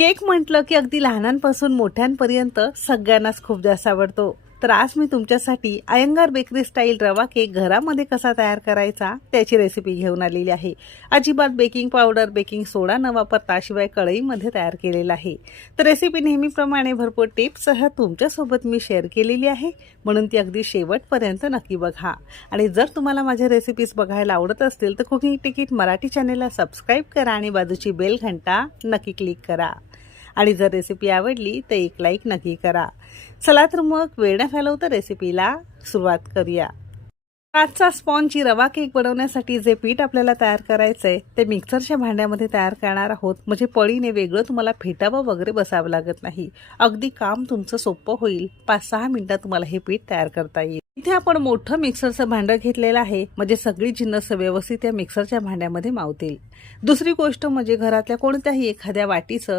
Cake म्हटलं की अगदी लहानांपासून मोठ्यांपर्यंत सगळ्यांनाच खूप जास्त आवडतो. तर आज मी तुमच्यासाठी Iyengar bakery style rava cake घरामध्ये कसा तयार करायचा त्याची रेसिपी घेऊन आलेली आहे. अजिबात बेकिंग पावडर बेकिंग सोडा न वापरता शिवाय कढईमध्ये तयार केलेला आहे. तर रेसिपी नेहमीप्रमाणे भरपूर टिप्ससह तुमच्यासोबत मी शेअर केलेली आहे. म्हणून ती अगदी शेवटपर्यंत नक्की बघा. आणि जर तुम्हाला माझ्या रेसिपीज बघायला आवडत असतील तर कुकिंग तिकीट मराठी चॅनेलला सबस्क्राईब करा आणि बाजूची बेल घंटा नक्की क्लिक करा. आणि जर रेसिपी आवडली तर एक लाईक नक्की करा. चला तर मग वेळ न घालवता रेसिपीला सुरुवात करूया. आजचा स्पॉनची रवा केक बनवण्यासाठी जे पीठ आपल्याला तयार करायचं आहे ते मिक्सरच्या भांड्यामध्ये तयार करणार आहोत. म्हणजे पळीने वेगळं तुम्हाला फेटावं वगैरे बसावं लागत नाही. अगदी काम तुमचं सोपं होईल. पाच सहा मिनिटात तुम्हाला हे पीठ तयार करता येईल. इथे आपण मोठं मिक्सरचं भांडं घेतलेलं आहे. म्हणजे सगळी जिन्नस व्यवस्थित या मिक्सरच्या भांड्यामध्ये मावतील. दुसरी गोष्ट म्हणजे घरातल्या कोणत्याही एखाद्या वाटीचं